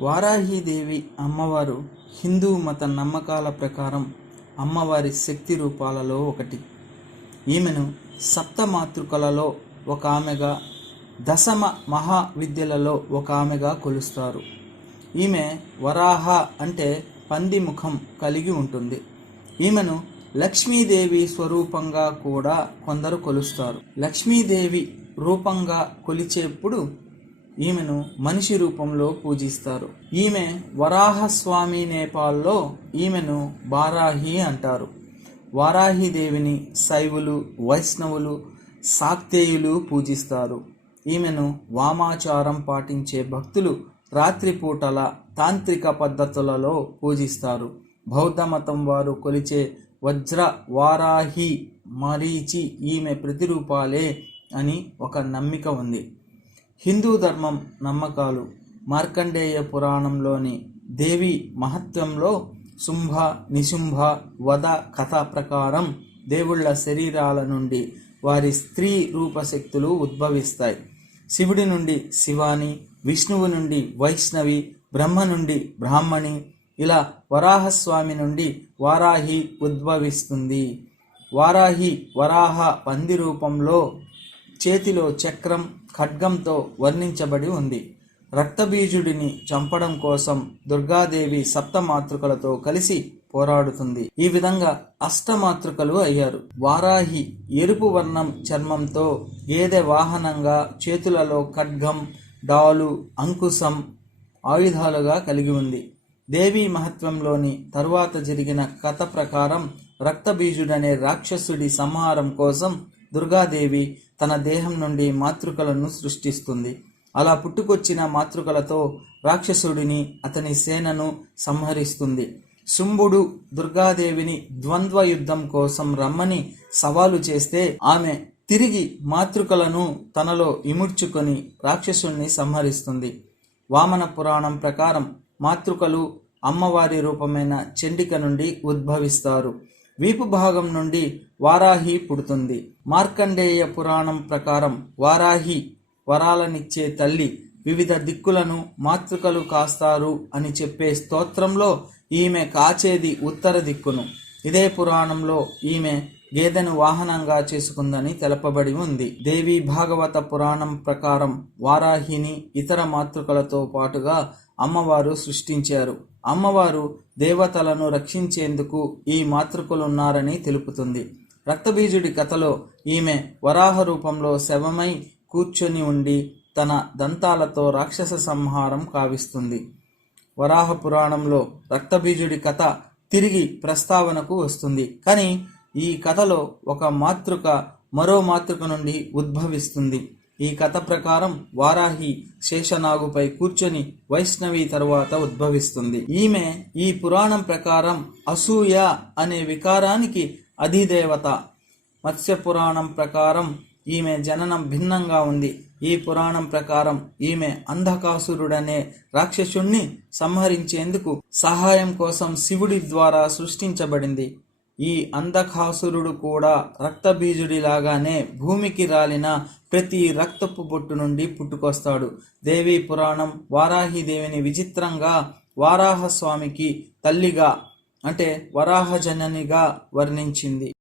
వారాహీదేవి అమ్మవారు హిందూ మత నమ్మకాల ప్రకారం అమ్మవారి శక్తి రూపాలలో ఒకటి. ఈమెను సప్తమాతృకలలో ఒక ఆమెగా, దశమ మహావిద్యలలో ఒక ఆమెగా కొలుస్తారు. ఈమె వరాహ అంటే పంది ముఖం కలిగి ఉంటుంది. ఈమెను లక్ష్మీదేవి స్వరూపంగా కూడా కొందరు కొలుస్తారు. లక్ష్మీదేవి రూపంగా కొలిచేప్పుడు ఈమెను మనిషి రూపంలో పూజిస్తారు. ఈమె వరాహస్వామి నేపాల్లో ఈమెను బారాహి అంటారు. వారాహిదేవిని శైవులు, వైష్ణవులు, శాక్తేయులు పూజిస్తారు. ఈమెను వామాచారం పాటించే భక్తులు రాత్రిపూటల తాంత్రిక పద్ధతులలో పూజిస్తారు. బౌద్ధ మతం వారు కొలిచే వజ్ర వారాహి మరీచి ఈమె ప్రతిరూపాలే అని ఒక నమ్మిక ఉంది. హిందూ ధర్మం నమ్మకాలు మార్కండేయ పురాణంలోని దేవి మహత్వంలో శుంభ నిశుంభ వధ కథ ప్రకారం దేవుళ్ళ శరీరాల నుండి వారి స్త్రీ రూపశక్తులు ఉద్భవిస్తాయి. శివుడి నుండి శివాని, విష్ణువు నుండి వైష్ణవి, బ్రహ్మ నుండి బ్రాహ్మణి, ఇలా వరాహస్వామి నుండి వారాహి ఉద్భవిస్తుంది. వారాహి వరాహ పంది రూపంలో చేతిలో చక్రం ఖడ్గంతో వర్ణించబడి ఉంది. రక్తబీజుడిని చంపడం కోసం దుర్గాదేవి సప్తమాతృకలతో కలిసి పోరాడుతుంది. ఈ విధంగా అష్టమాతృకలు అయ్యారు. వారాహి ఎరుపు వర్ణం చర్మంతో గేదె వాహనంగా, చేతులలో ఖడ్గం, డాలు, అంకుశం ఆయుధాలుగా కలిగి ఉంది. దేవీ మహత్వంలోని తరువాత జరిగిన కథ ప్రకారం రక్తబీజుడనే రాక్షసుడి సంహారం కోసం దుర్గాదేవి తన దేహం నుండి మాతృకలను సృష్టిస్తుంది. అలా పుట్టుకొచ్చిన మాతృకలతో రాక్షసుడిని, అతని సేనను సంహరిస్తుంది. శుంభుడు దుర్గాదేవిని ద్వంద్వ యుద్ధం కోసం రమ్మని సవాలు చేస్తే ఆమె తిరిగి మాతృకలను తనలో ఇముడ్చుకొని రాక్షసుణ్ణి సంహరిస్తుంది. వామన పురాణం ప్రకారం మాతృకలు అమ్మవారి రూపమైన చండిక నుండి ఉద్భవిస్తారు. వీపు భాగం నుండి వారాహి పుడుతుంది. మార్కండేయ పురాణం ప్రకారం వారాహి వరాలనిచ్చే తల్లి. వివిధ దిక్కులను మాతృకలు కాస్తారు అని చెప్పే స్తోత్రంలో ఈమె కాచేది ఉత్తర దిక్కును. ఇదే పురాణంలో ఈమె గేదెను వాహనంగా చేసుకుందని తెలపబడి ఉంది. దేవి భాగవత పురాణం ప్రకారం వారాహిని ఇతర మాతృకలతో పాటుగా అమ్మవారు సృష్టించారు. అమ్మవారు దేవతలను రక్షించేందుకు ఈ మాతృకలున్నారని తెలుపుతుంది. రక్తబీజుడి కథలో ఈమె వరాహ రూపంలో శవమై కూర్చొని ఉండి తన దంతాలతో రాక్షస సంహారం కావిస్తుంది. వరాహ పురాణంలో రక్తబీజుడి కథ తిరిగి ప్రస్తావనకు వస్తుంది. కానీ ఈ కథలో ఒక మాతృక మరో మాతృక నుండి ఉద్భవిస్తుంది. ఈ కథ ప్రకారం వారాహి శేషనాగుపై కూర్చొని వైష్ణవి తరువాత ఉద్భవిస్తుంది. ఈమె ఈ పురాణం ప్రకారం అసూయ అనే వికారానికి అధిదేవత. మత్స్య పురాణం ప్రకారం ఈమె జననం భిన్నంగా ఉంది. ఈ పురాణం ప్రకారం ఈమె అంధకాసురుడనే రాక్షసుణ్ణి సంహరించేందుకు సహాయం కోసం శివుడి ద్వారా సృష్టించబడింది. ఈ అంధకాసురుడు కూడా రక్తబీజుడిలాగానే భూమికి రాలిన ప్రతి రక్తపు బొట్టు నుండి పుట్టుకొస్తాడు. దేవీ పురాణం వారాహిదేవిని విచిత్రంగా వారాహస్వామికి తల్లిగా అంటే వరాహజననిగా వర్ణించింది.